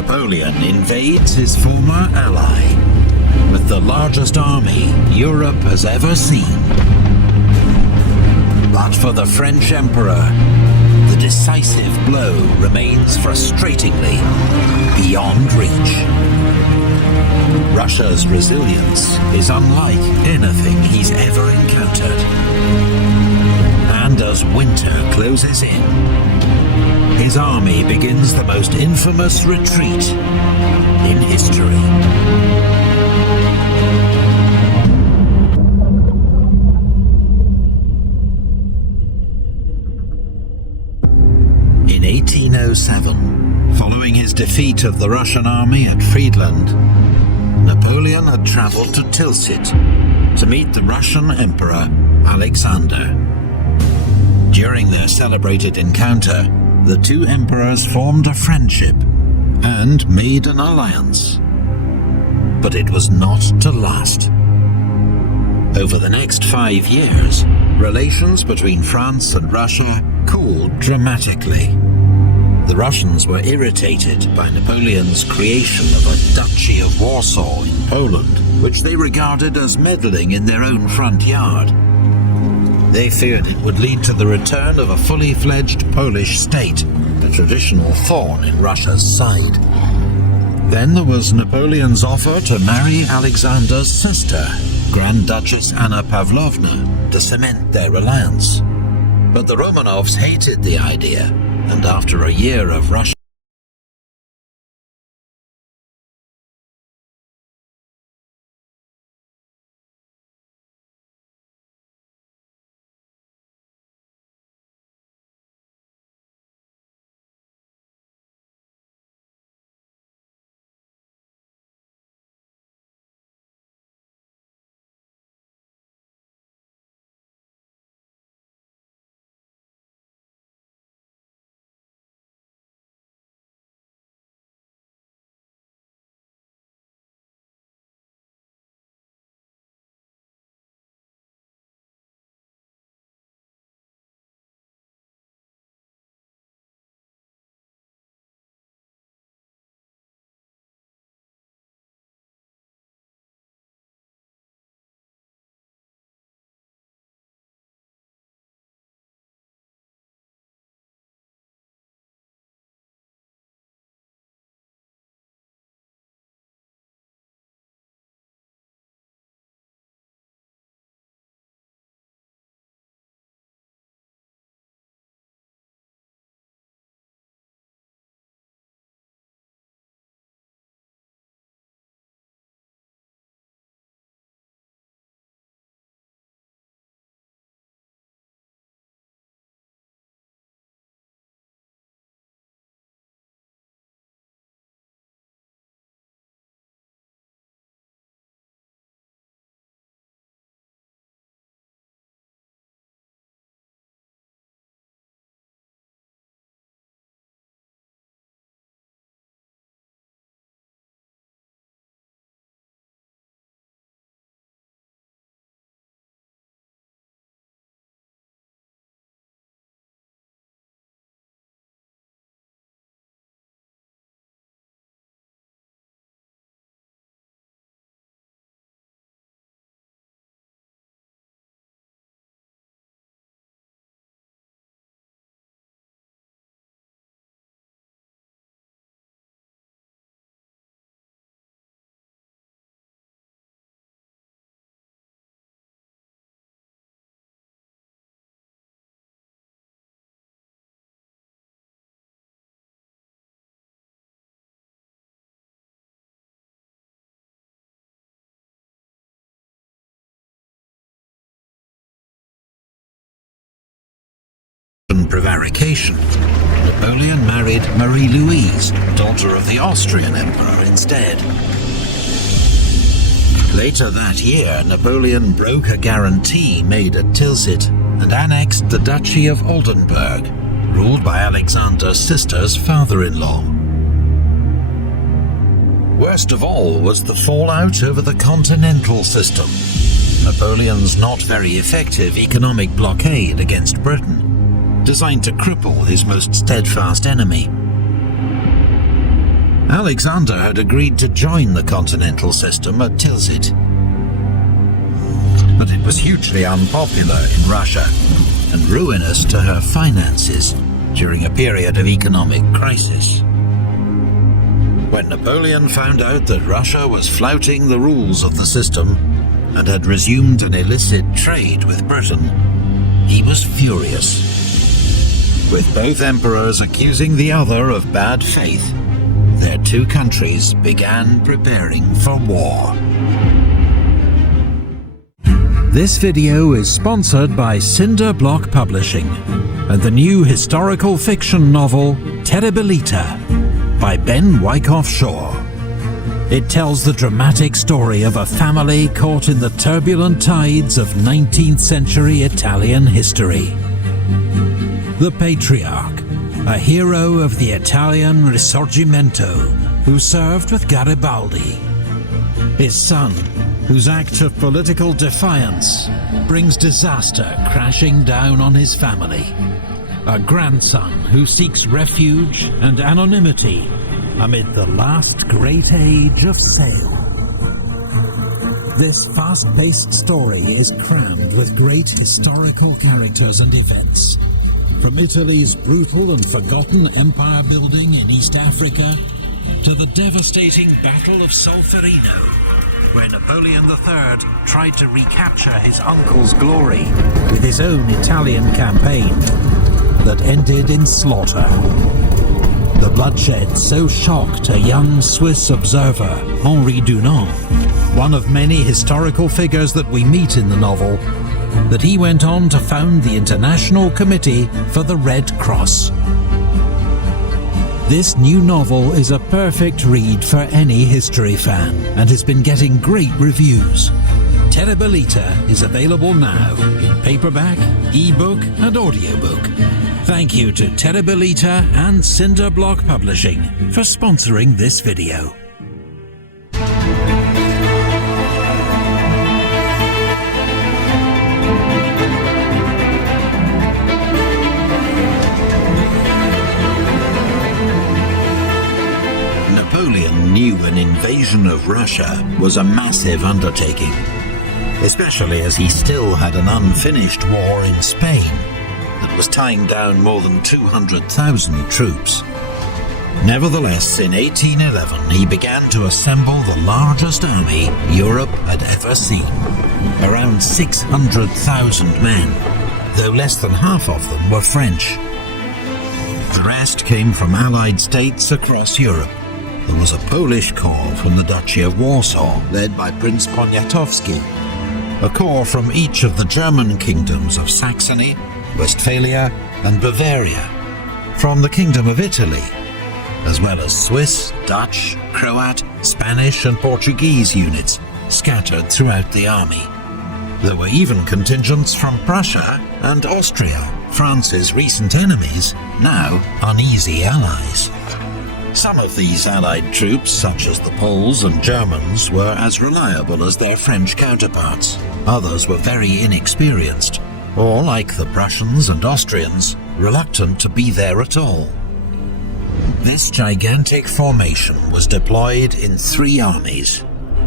Napoleon invades his former ally with the largest army Europe has ever seen. But for the French Emperor, the decisive blow remains frustratingly beyond reach. Russia's resilience is unlike anything he's ever encountered. And as winter closes in, his army begins the most infamous retreat in history. In 1807, following his defeat of the Russian army at Friedland, Napoleon had travelled to Tilsit to meet the Russian Emperor Alexander. During their celebrated encounter, the two emperors formed a friendship and made an alliance. But it was not to last. Over the next 5 years, relations between France and Russia cooled dramatically. The Russians were irritated by Napoleon's creation of a Duchy of Warsaw in Poland, which they regarded as meddling in their own front yard. They feared it would lead to the return of a fully fledged Polish state, a traditional thorn in Russia's side. Then there was Napoleon's offer to marry Alexander's sister, Grand Duchess Anna Pavlovna, to cement their alliance. But the Romanovs hated the idea, and after a year of Russian prevarication, Napoleon married Marie-Louise, daughter of the Austrian Emperor, instead. Later that year, Napoleon broke a guarantee made at Tilsit and annexed the Duchy of Oldenburg, ruled by Alexander's sister's father-in-law. Worst of all was the fallout over the continental system, Napoleon's not very effective economic blockade against Britain, designed to cripple his most steadfast enemy. Alexander had agreed to join the continental system at Tilsit. But it was hugely unpopular in Russia and ruinous to her finances during a period of economic crisis. When Napoleon found out that Russia was flouting the rules of the system and had resumed an illicit trade with Britain, he was furious. With both emperors accusing the other of bad faith, their two countries began preparing for war. This video is sponsored by Cinder Block Publishing and the new historical fiction novel Terribilita by Ben Wyckoff Shaw. It tells the dramatic story of a family caught in the turbulent tides of 19th century Italian history. The patriarch, a hero of the Italian Risorgimento, who served with Garibaldi. His son, whose act of political defiance brings disaster crashing down on his family. A grandson who seeks refuge and anonymity amid the last great age of sail. This fast-paced story is crammed with great historical characters and events. From Italy's brutal and forgotten empire building in East Africa to the devastating Battle of Solferino, where Napoleon III tried to recapture his uncle's glory with his own Italian campaign that ended in slaughter. The bloodshed so shocked a young Swiss observer, Henri Dunant, one of many historical figures that we meet in the novel, that he went on to found the International Committee for the Red Cross. This new novel is a perfect read for any history fan and has been getting great reviews. Terribilita is available now in paperback, ebook and audiobook. Thank you to Terribilita and Cinder Block Publishing for sponsoring this video. Napoleon knew an invasion of Russia was a massive undertaking, especially as he still had an unfinished war in Spain that was tying down more than 200,000 troops. Nevertheless, in 1811 he began to assemble the largest army Europe had ever seen, around 600,000 men, though less than half of them were French. The rest came from allied states across Europe. There was a Polish corps from the Duchy of Warsaw, led by Prince Poniatowski, a corps from each of the German kingdoms of Saxony, Westphalia and Bavaria, from the Kingdom of Italy, as well as Swiss, Dutch, Croat, Spanish and Portuguese units scattered throughout the army. There were even contingents from Prussia and Austria, France's recent enemies, now uneasy allies. Some of these allied troops, such as the Poles and Germans, were as reliable as their French counterparts. Others were very inexperienced, or, like the Prussians and Austrians, reluctant to be there at all. This gigantic formation was deployed in 3 armies.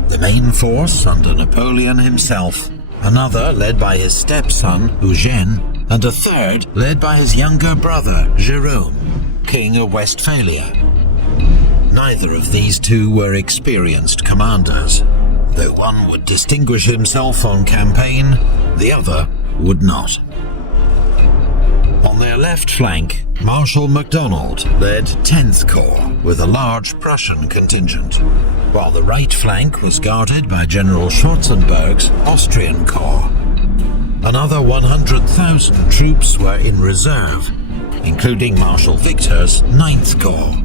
The main force under Napoleon himself, another led by his stepson Eugene, and a third led by his younger brother Jerome, King of Westphalia. Neither of these two were experienced commanders. Though one would distinguish himself on campaign, the other would not. On their left flank, Marshal MacDonald led 10th Corps with a large Prussian contingent, while the right flank was guarded by General Schwarzenberg's Austrian Corps. Another 100,000 troops were in reserve, including Marshal Victor's 9th Corps.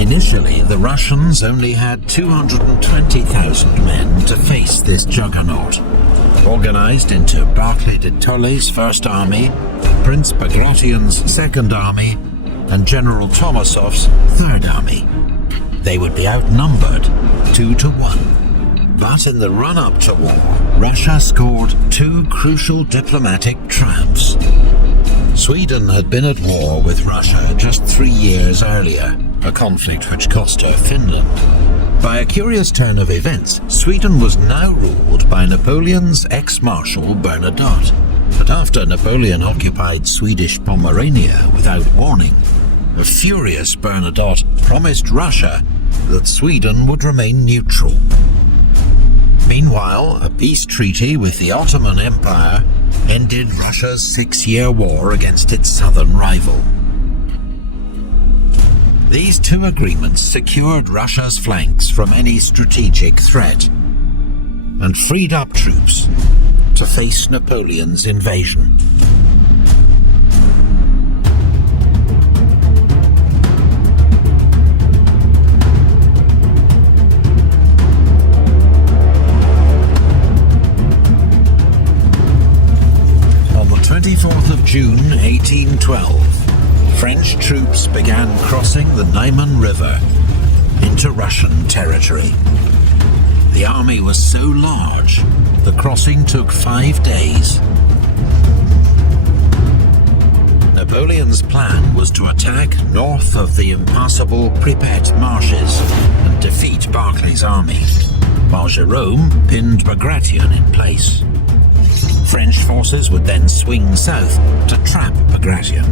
Initially, the Russians only had 220,000 men to face this juggernaut, organized into Barclay de Tolly's First Army, Prince Bagration's Second Army, and General Tomasov's Third Army. They would be outnumbered 2-1. But in the run-up to war, Russia scored 2 crucial diplomatic triumphs. Sweden had been at war with Russia just 3 years earlier, a conflict which cost her Finland. By a curious turn of events, Sweden was now ruled by Napoleon's ex-marshal Bernadotte. But after Napoleon occupied Swedish Pomerania without warning, a furious Bernadotte promised Russia that Sweden would remain neutral. Meanwhile, a peace treaty with the Ottoman Empire ended Russia's 6-year war against its southern rival. These two agreements secured Russia's flanks from any strategic threat and freed up troops to face Napoleon's invasion. On the 24th of June 1812, French troops began crossing the Niemen River into Russian territory. The army was so large, the crossing took 5 days. Napoleon's plan was to attack north of the impassable Pripyat marshes and defeat Barclay's army, while Jerome pinned Bagration in place. French forces would then swing south to trap Bagration.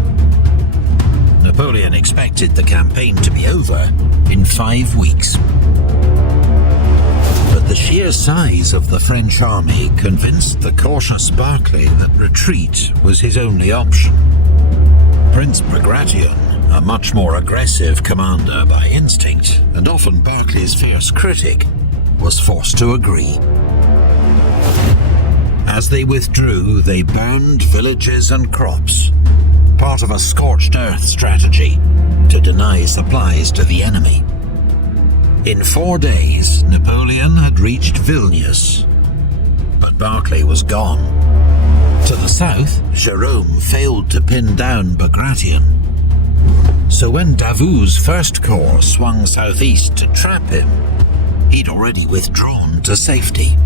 Napoleon expected the campaign to be over in 5 weeks. But the sheer size of the French army convinced the cautious Barclay that retreat was his only option. Prince Bagration, a much more aggressive commander by instinct, and often Barclay's fierce critic, was forced to agree. As they withdrew, they burned villages and crops, part of a scorched earth strategy to deny supplies to the enemy. In 4 days, Napoleon had reached Vilnius, but Barclay was gone. To the south, Jerome failed to pin down Bagration. So when Davout's First Corps swung southeast to trap him, he'd already withdrawn to safety.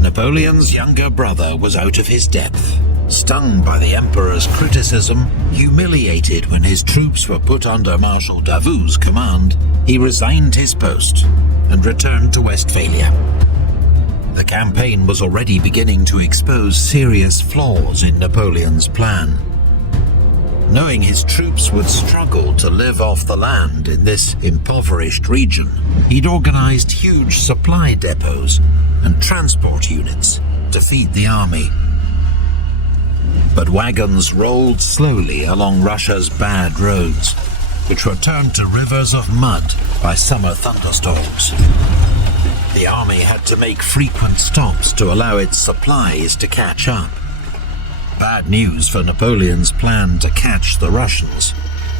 Napoleon's younger brother was out of his depth. Stung by the Emperor's criticism, humiliated when his troops were put under Marshal Davout's command, he resigned his post and returned to Westphalia. The campaign was already beginning to expose serious flaws in Napoleon's plan. Knowing his troops would struggle to live off the land in this impoverished region, he'd organized huge supply depots and transport units to feed the army. But wagons rolled slowly along Russia's bad roads, which were turned to rivers of mud by summer thunderstorms. The army had to make frequent stops to allow its supplies to catch up. Bad news for Napoleon's plan to catch the Russians,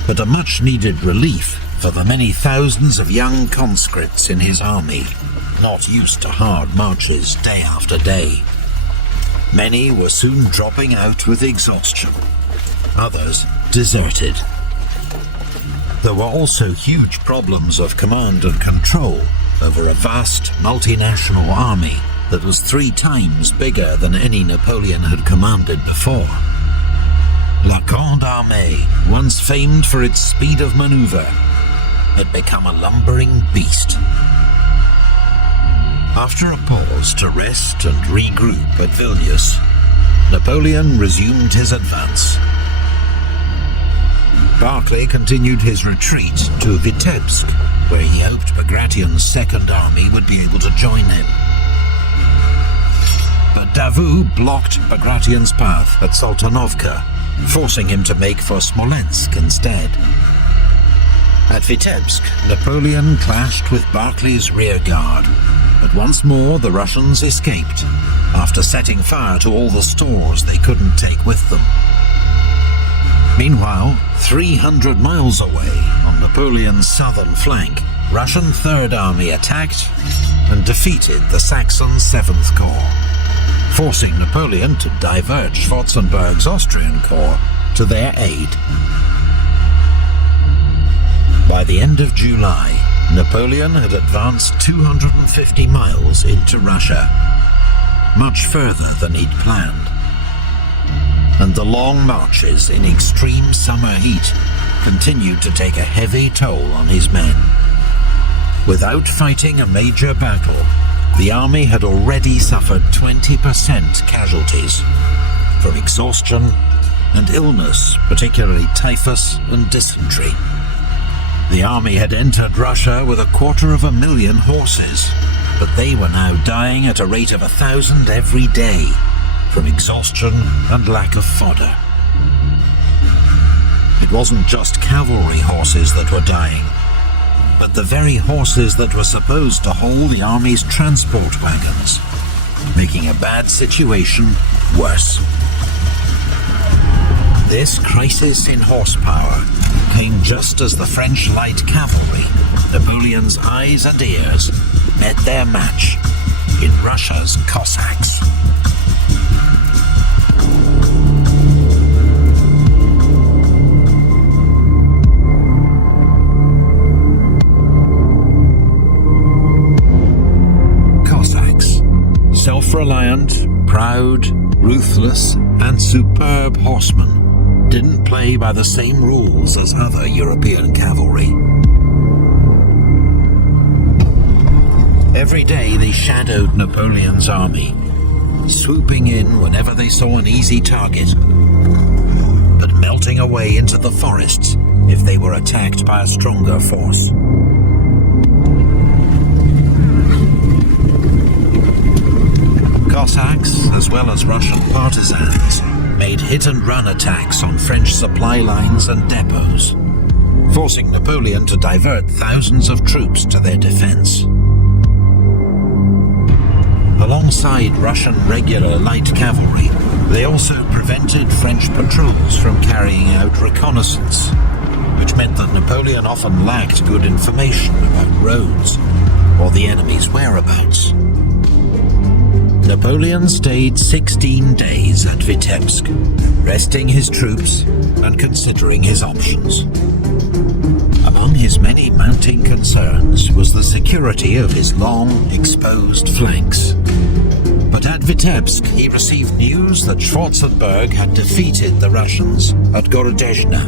but a much-needed relief for the many thousands of young conscripts in his army, not used to hard marches day after day. Many were soon dropping out with exhaustion. Others deserted. There were also huge problems of command and control over a vast multinational army that was 3 times bigger than any Napoleon had commanded before. La Grande Armée, once famed for its speed of maneuver, had become a lumbering beast. After a pause to rest and regroup at Vilnius, Napoleon resumed his advance. Barclay continued his retreat to Vitebsk, where he hoped Bagration's Second Army would be able to join him. But Davout blocked Bagration's path at Saltanovka, forcing him to make for Smolensk instead. At Vitebsk, Napoleon clashed with Barclay's rearguard, but once more the Russians escaped, after setting fire to all the stores they couldn't take with them. Meanwhile, 300 miles away, on Napoleon's southern flank, Russian Third Army attacked and defeated the Saxon Seventh Corps, forcing Napoleon to divert Schwarzenberg's Austrian Corps to their aid. By the end of July, Napoleon had advanced 250 miles into Russia, much further than he'd planned. and the long marches in extreme summer heat continued to take a heavy toll on his men. Without fighting a major battle, the army had already suffered 20% casualties from exhaustion and illness, particularly typhus and dysentery. The army had entered Russia with 250,000 horses, but they were now dying at a rate of 1,000 every day from exhaustion and lack of fodder. It wasn't just cavalry horses that were dying, but the very horses that were supposed to haul the army's transport wagons, making a bad situation worse. This crisis in horsepower came just as the French light cavalry, Napoleon's eyes and ears, met their match in Russia's Cossacks. Cossacks, self-reliant, proud, ruthless, and superb horsemen, didn't play by the same rules as other European cavalry. Every day they shadowed Napoleon's army, swooping in whenever they saw an easy target, but melting away into the forests if they were attacked by a stronger force. Cossacks, as well as Russian partisans, made hit-and-run attacks on French supply lines and depots, forcing Napoleon to divert thousands of troops to their defense. Alongside Russian regular light cavalry, they also prevented French patrols from carrying out reconnaissance, which meant that Napoleon often lacked good information about roads or the enemy's whereabouts. Napoleon stayed 16 days at Vitebsk, resting his troops and considering his options. Among his many mounting concerns was the security of his long, exposed flanks. But at Vitebsk, he received news that Schwarzenberg had defeated the Russians at Gorodezhna.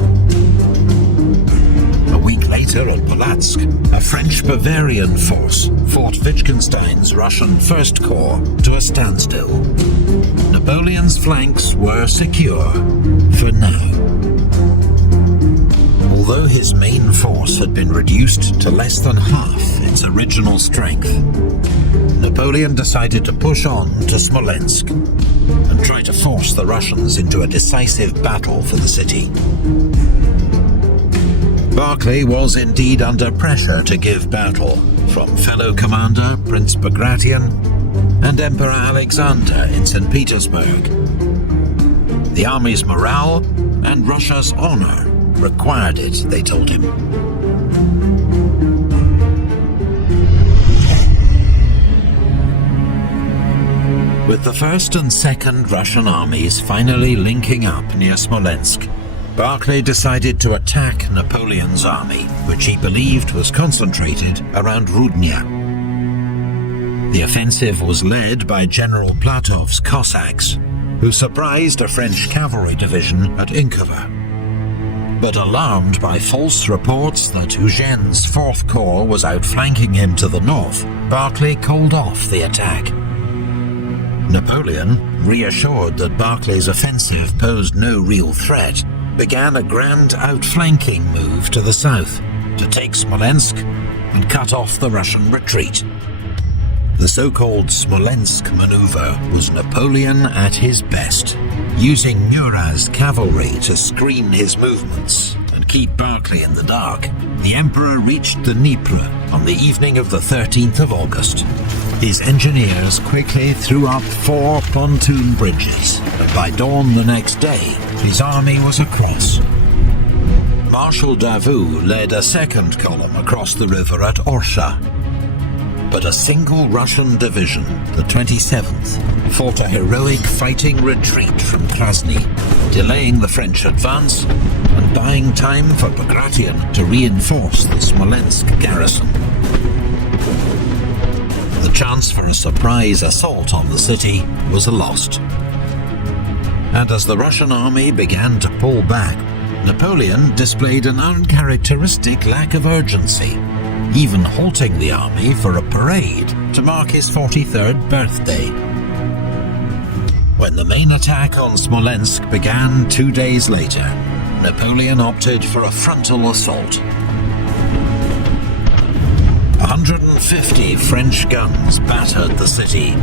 A week later at Polotsk, a French Bavarian force fought Wittgenstein's Russian First Corps to a standstill. Napoleon's flanks were secure for now. Although his main force had been reduced to less than half its original strength, Napoleon decided to push on to Smolensk and try to force the Russians into a decisive battle for the city. Barclay was indeed under pressure to give battle from fellow commander Prince Bagration and Emperor Alexander in St. Petersburg. The army's morale and Russia's honor required it, they told him. With the First and Second Russian armies finally linking up near Smolensk, Barclay decided to attack Napoleon's army, which he believed was concentrated around Rudnya. The offensive was led by General Platov's Cossacks, who surprised a French cavalry division at Inkovo. But alarmed by false reports that Eugene's Fourth Corps was outflanking him to the north, Barclay called off the attack. Napoleon, reassured that Barclay's offensive posed no real threat, began a grand outflanking move to the south to take Smolensk and cut off the Russian retreat. The so-called Smolensk maneuver was Napoleon at his best, using Murat's cavalry to screen his movements and keep Barclay in the dark. The Emperor reached the Dnieper on the evening of the 13th of August. His engineers quickly threw up 4 pontoon bridges, and by dawn the next day, his army was across. Marshal Davout led a second column across the river at Orsha. But a single Russian division, the 27th, fought a heroic fighting retreat from Krasny, delaying the French advance and buying time for Bagration to reinforce the Smolensk garrison. The chance for a surprise assault on the city was lost. And as the Russian army began to pull back, Napoleon displayed an uncharacteristic lack of urgency, even halting the army for a parade to mark his 43rd birthday. When the main attack on Smolensk began 2 days later, Napoleon opted for a frontal assault. 150 French guns battered the city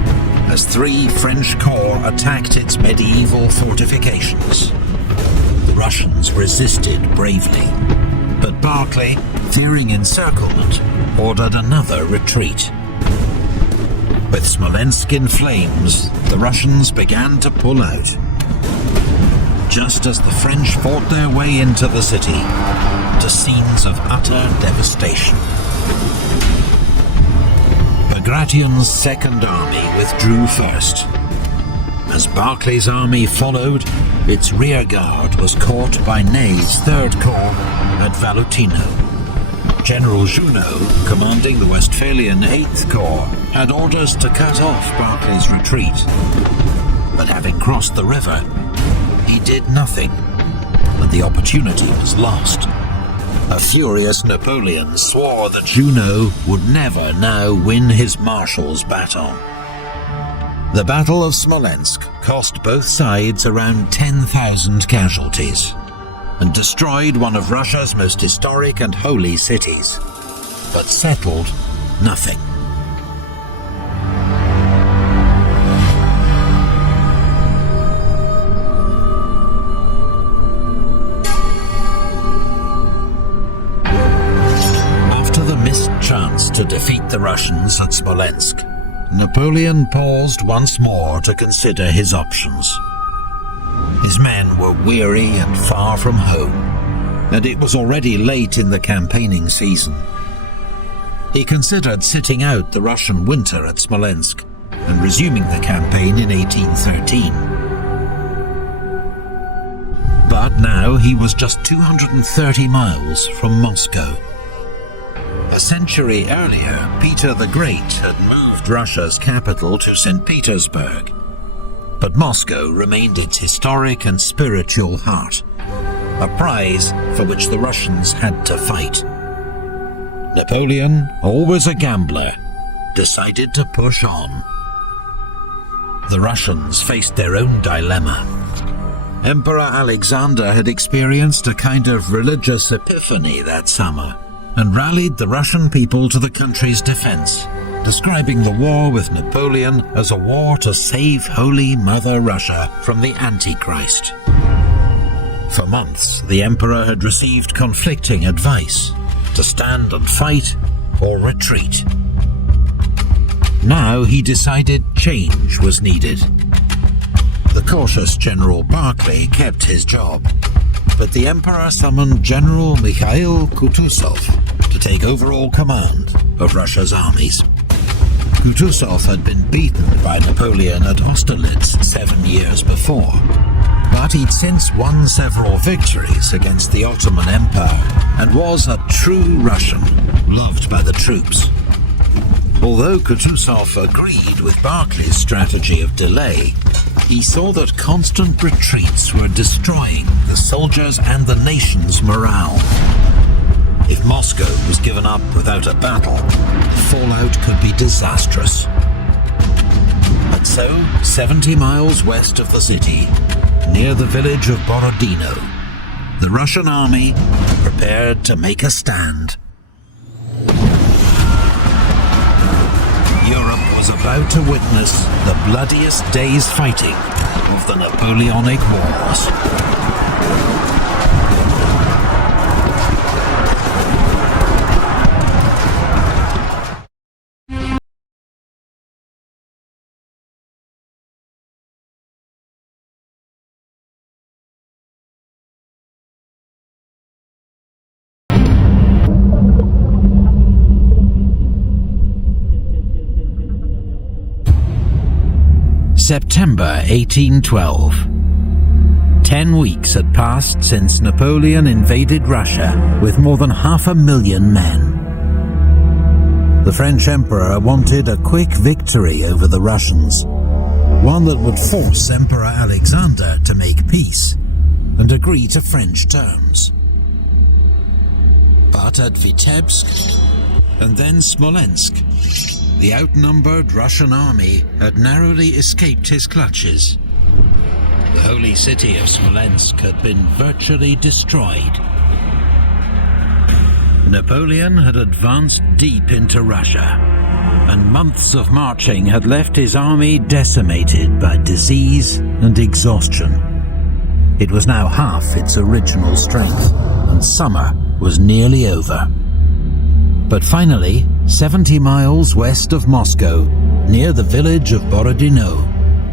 as 3 French corps attacked its medieval fortifications. The Russians resisted bravely, but Barclay, fearing encirclement, ordered another retreat. With Smolensk in flames, the Russians began to pull out. Just as the French fought their way into the city, to scenes of utter devastation. Bagration's Second Army withdrew first. As Barclay's army followed, its rear guard was caught by Ney's Third Corps at Valutino. General Junot, commanding the Westphalian 8th Corps, had orders to cut off Barclay's retreat. But having crossed the river, he did nothing, and the opportunity was lost. A furious Napoleon swore that Junot would never now win his marshal's baton. The Battle of Smolensk cost both sides around 10,000 casualties and destroyed one of Russia's most historic and holy cities, but settled nothing. After the missed chance to defeat the Russians at Smolensk, Napoleon paused once more to consider his options. His men were weary and far from home, and it was already late in the campaigning season. He considered sitting out the Russian winter at Smolensk and resuming the campaign in 1813. But now he was just 230 miles from Moscow. A century earlier, Peter the Great had moved Russia's capital to St. Petersburg, but Moscow remained its historic and spiritual heart, a prize for which the Russians had to fight. Napoleon, always a gambler, decided to push on. The Russians faced their own dilemma. Emperor Alexander had experienced a kind of religious epiphany that summer, and rallied the Russian people to the country's defense, describing the war with Napoleon as a war to save Holy Mother Russia from the Antichrist. For months, the emperor had received conflicting advice to stand and fight or retreat. Now he decided change was needed. The cautious General Barclay kept his job, but the emperor summoned General Mikhail Kutuzov to take overall command of Russia's armies. Kutuzov had been beaten by Napoleon at Austerlitz 7 years before, but he'd since won several victories against the Ottoman Empire and was a true Russian, loved by the troops. Although Kutuzov agreed with Barclay's strategy of delay, he saw that constant retreats were destroying the soldiers' and the nation's morale. If Moscow was given up without a battle, the fallout could be disastrous. And so, 70 miles west of the city, near the village of Borodino, the Russian army prepared to make a stand. Europe was about to witness the bloodiest day's fighting of the Napoleonic Wars. September 1812. 10 weeks had passed since Napoleon invaded Russia with more than 500,000 men. The French Emperor wanted a quick victory over the Russians, one that would force Emperor Alexander to make peace and agree to French terms. But at Vitebsk and then Smolensk, the outnumbered Russian army had narrowly escaped his clutches. The holy city of Smolensk had been virtually destroyed. Napoleon had advanced deep into Russia, and months of marching had left his army decimated by disease and exhaustion. It was now half its original strength, and summer was nearly over. But finally, 70 miles west of Moscow, near the village of Borodino,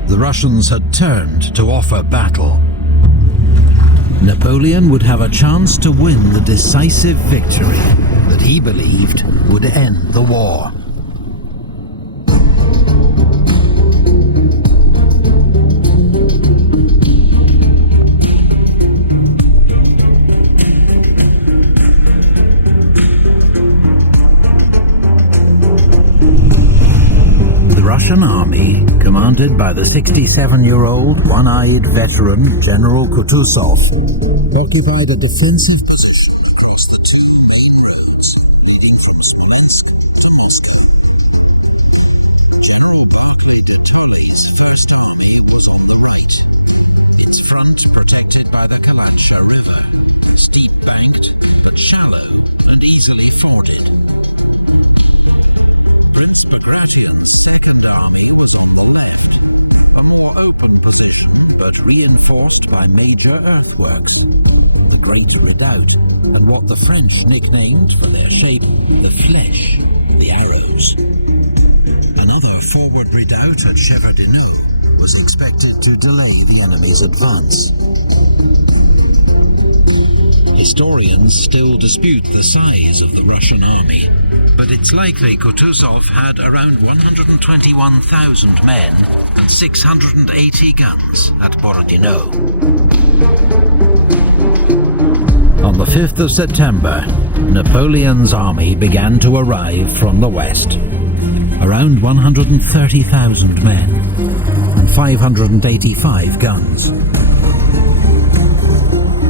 the Russians had turned to offer battle. Napoleon would have a chance to win the decisive victory that he believed would end the war. Russian army, commanded by the 67-year-old, one-eyed veteran General Kutuzov, occupied a defensive position across the two main roads leading from Smolensk to Moscow. General Barclay de Tolly's First Army was on the right, its front protected by the Kalatsha River, steep-banked but shallow and easily forded. Prince Bagration's Second Army was on the left, a more open position, but reinforced by major earthworks, the Great Redoubt, and what the French nicknamed for their shape, the Flèche, the arrows. Another forward redoubt at Shevardino was expected to delay the enemy's advance. Historians still dispute the size of the Russian army, but it's likely Kutuzov had around 121,000 men and 680 guns at Borodino. On the 5th of September, Napoleon's army began to arrive from the west. Around 130,000 men and 585 guns.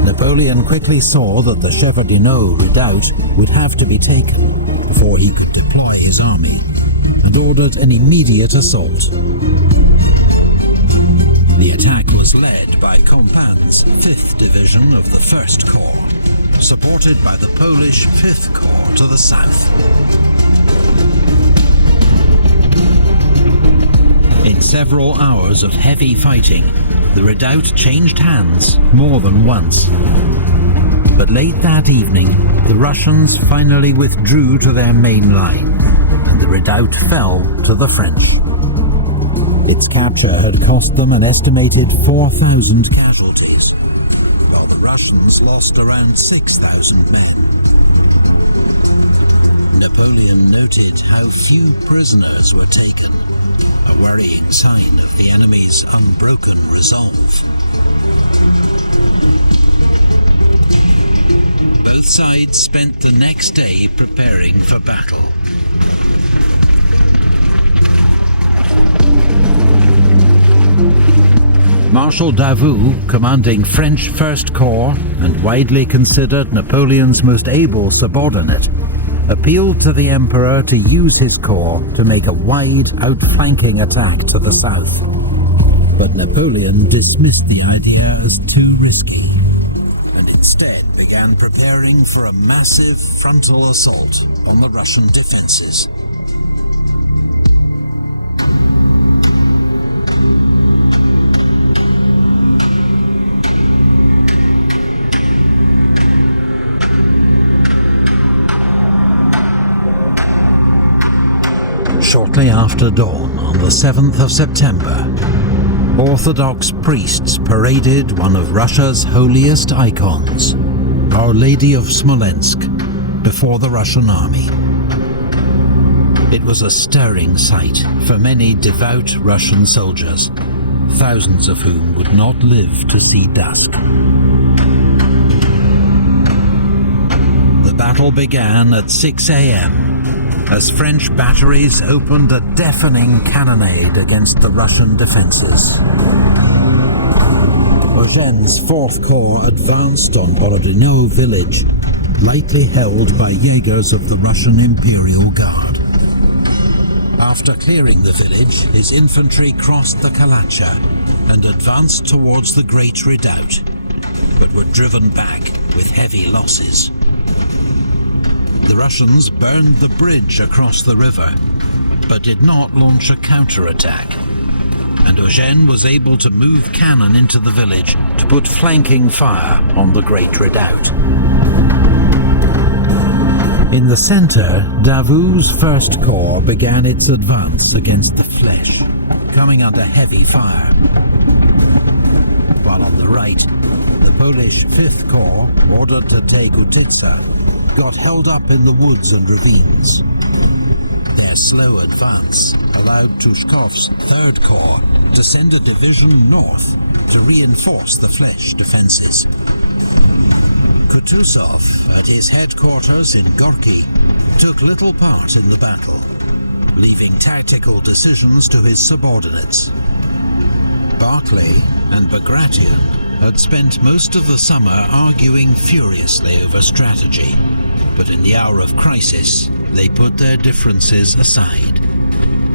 Napoleon quickly saw that the Shevardino redoubt would have to be taken before he could deploy his army, and ordered an immediate assault. The attack was led by Compan's 5th Division of the 1st Corps, supported by the Polish 5th Corps to the south. In several hours of heavy fighting, the redoubt changed hands more than once. But late that evening, the Russians finally withdrew to their main line, and the redoubt fell to the French. Its capture had cost them an estimated 4,000 casualties, while the Russians lost around 6,000 men. Napoleon noted how few prisoners were taken, a worrying sign of the enemy's unbroken resolve. Both sides spent the next day preparing for battle. Marshal Davout, commanding French 1st Corps and widely considered Napoleon's most able subordinate, appealed to the Emperor to use his corps to make a wide, outflanking attack to the south. But Napoleon dismissed the idea as too risky, and instead began preparing for a massive frontal assault on the Russian defenses. Shortly after dawn on the 7th of September, Orthodox priests paraded one of Russia's holiest icons, Our Lady of Smolensk, before the Russian army. It was a stirring sight for many devout Russian soldiers, thousands of whom would not live to see dusk. The battle began at 6 a.m. as French batteries opened a deafening cannonade against the Russian defences. Eugene's 4th Corps advanced on Borodino village, lightly held by Jaegers of the Russian Imperial Guard. After clearing the village, his infantry crossed the Kalacha and advanced towards the Great Redoubt, but were driven back with heavy losses. The Russians burned the bridge across the river, but did not launch a counterattack, and Eugene was able to move cannon into the village to put flanking fire on the Great Redoubt. In the centre, Davout's 1st Corps began its advance against the Fleches, coming under heavy fire. While on the right, the Polish 5th Corps, ordered to take Utitsa, got held up in the woods and ravines. Their slow advance allowed Tushkov's 3rd Corps to send a division north to reinforce the Flech defences. Kutuzov, at his headquarters in Gorky, took little part in the battle, leaving tactical decisions to his subordinates. Barclay and Bagration had spent most of the summer arguing furiously over strategy, but in the hour of crisis, they put their differences aside.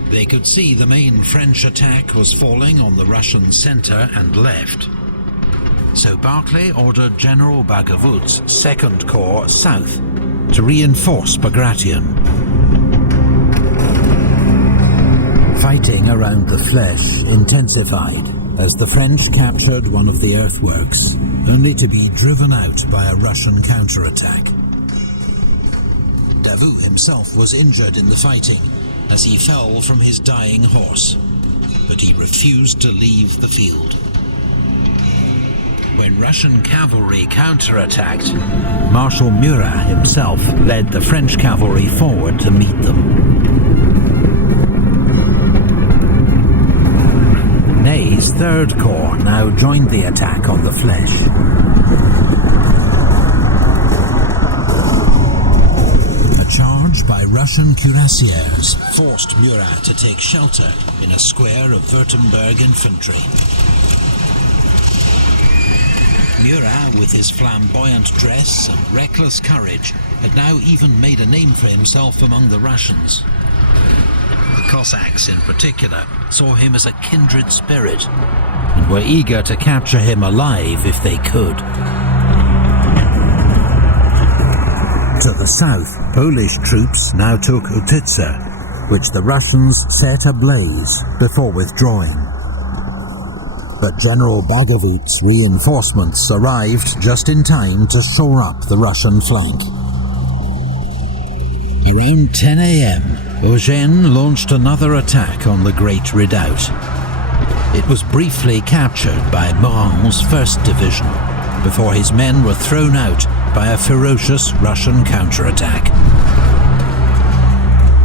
They could see the main French attack was falling on the Russian centre and left. So Barclay ordered General Bagavut's 2nd Corps south to reinforce Bagration. Fighting around the Flech intensified as the French captured one of the earthworks, only to be driven out by a Russian counterattack. Davout himself was injured in the fighting as he fell from his dying horse, but he refused to leave the field. When Russian cavalry counterattacked, Marshal Murat himself led the French cavalry forward to meet them. Ney's 3rd Corps now joined the attack on the Flech. A charge by Russian cuirassiers forced Murat to take shelter in a square of Württemberg infantry. Murat, with his flamboyant dress and reckless courage, had now even made a name for himself among the Russians. The Cossacks in particular saw him as a kindred spirit and were eager to capture him alive if they could. To the south, Polish troops now took Utitsa, which the Russians set ablaze before withdrawing. But General Bagavut's reinforcements arrived just in time to shore up the Russian flank. Around 10 a.m, Eugene launched another attack on the Great Redoubt. It was briefly captured by Moran's 1st Division, before his men were thrown out by a ferocious Russian counterattack.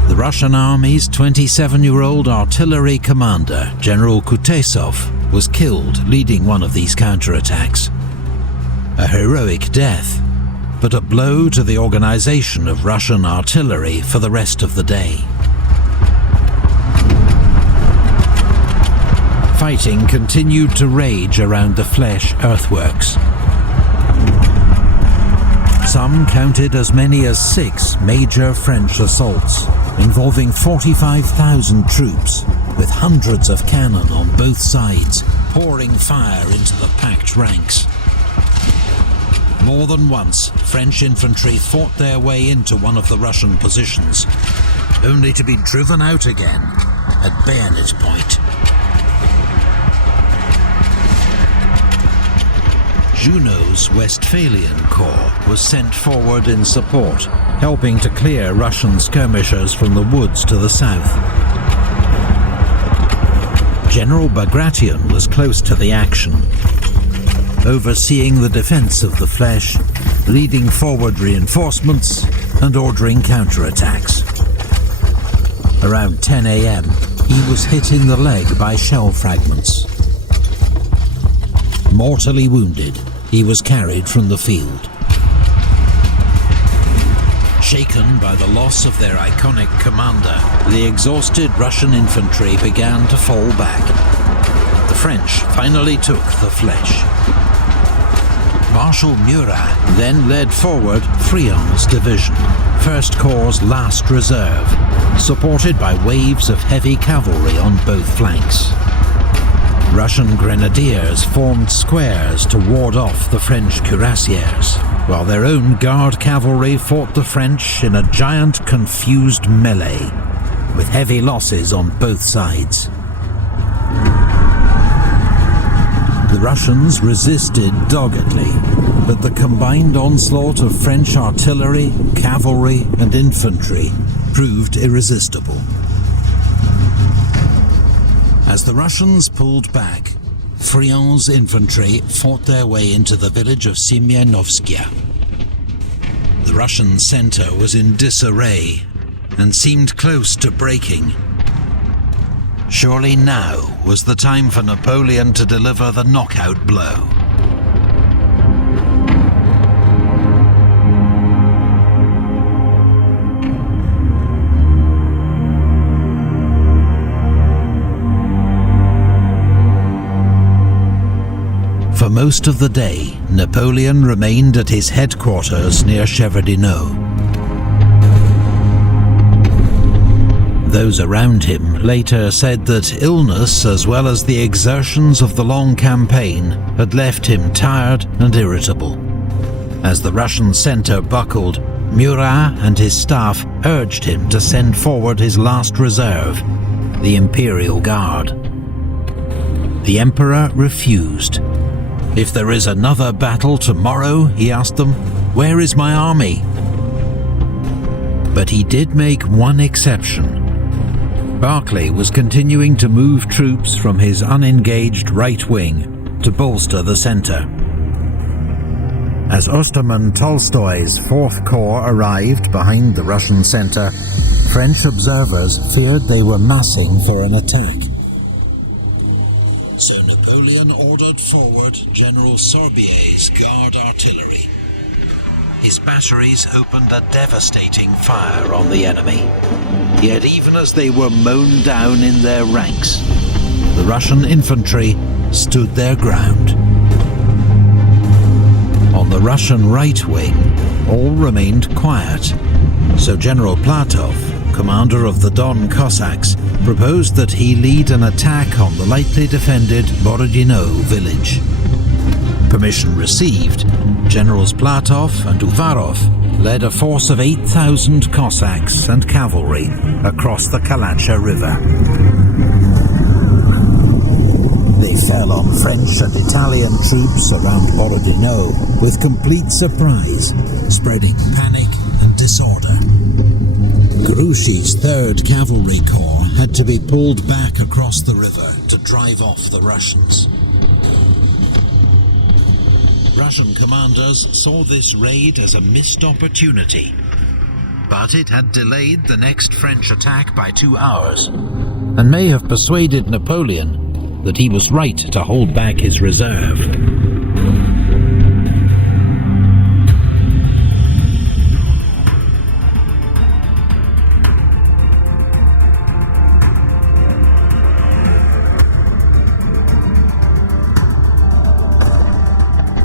The Russian army's 27-year-old artillery commander, General Kutuzov, was killed leading one of these counterattacks. A heroic death, but a blow to the organization of Russian artillery for the rest of the day. Fighting continued to rage around the Flech earthworks. Some counted as many as 6 major French assaults, involving 45,000 troops, with hundreds of cannon on both sides, pouring fire into the packed ranks. More than once, French infantry fought their way into one of the Russian positions, only to be driven out again at bayonet point. Junot's Westphalian Corps was sent forward in support, helping to clear Russian skirmishers from the woods to the south. General Bagration was close to the action, overseeing the defense of the Flech, leading forward reinforcements and ordering counterattacks. Around 10 a.m, he was hit in the leg by shell fragments. Mortally wounded, he was carried from the field. Shaken by the loss of their iconic commander, the exhausted Russian infantry began to fall back. The French finally took the flesh. Marshal Murat then led forward Friant's division, First Corps' last reserve, supported by waves of heavy cavalry on both flanks. Russian grenadiers formed squares to ward off the French cuirassiers, while their own guard cavalry fought the French in a giant confused melee, with heavy losses on both sides. The Russians resisted doggedly, but the combined onslaught of French artillery, cavalry and infantry proved irresistible. As the Russians pulled back, Friant's infantry fought their way into the village of Semyonovskaya. The Russian center was in disarray and seemed close to breaking. Surely now was the time for Napoleon to deliver the knockout blow. For most of the day, Napoleon remained at his headquarters near Shevardino. Those around him later said that illness, as well as the exertions of the long campaign, had left him tired and irritable. As the Russian center buckled, Murat and his staff urged him to send forward his last reserve, the Imperial Guard. The Emperor refused. "If there is another battle tomorrow," he asked them, "where is my army?" But he did make one exception. Barclay was continuing to move troops from his unengaged right wing to bolster the center. As Osterman Tolstoy's 4th Corps arrived behind the Russian center, French observers feared they were massing for an attack. So Napoleon ordered forward General Sorbier's Guard artillery. His batteries opened a devastating fire on the enemy. Yet even as they were mown down in their ranks, the Russian infantry stood their ground. On the Russian right wing, all remained quiet, so General Platov, commander of the Don Cossacks, proposed that he lead an attack on the lightly defended Borodino village. Permission received, Generals Platov and Uvarov led a force of 8,000 Cossacks and cavalry across the Kalacha River. They fell on French and Italian troops around Borodino with complete surprise, spreading panic and disorder. Grouchy's 3rd Cavalry Corps had to be pulled back across the river to drive off the Russians. Russian commanders saw this raid as a missed opportunity, but it had delayed the next French attack by 2 hours, and may have persuaded Napoleon that he was right to hold back his reserve.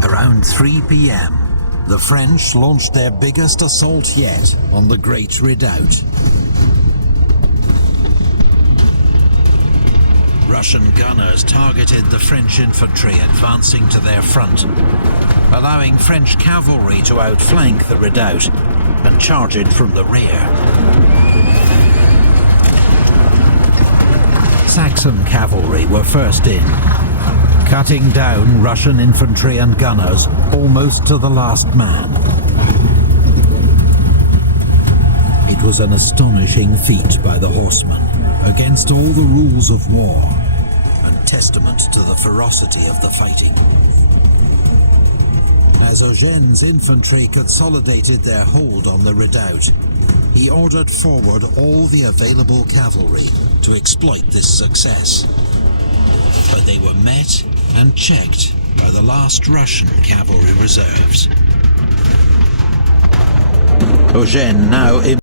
Around 3 p.m, the French launched their biggest assault yet on the Great Redoubt. Russian gunners targeted the French infantry advancing to their front, allowing French cavalry to outflank the redoubt and charge it from the rear. Saxon cavalry were first in, cutting down Russian infantry and gunners almost to the last man. It was an astonishing feat by the horsemen, against all the rules of war, and testament to the ferocity of the fighting. As Eugene's infantry consolidated their hold on the redoubt, he ordered forward all the available cavalry to exploit this success. But they were met and checked by the last Russian cavalry reserves. Eugene now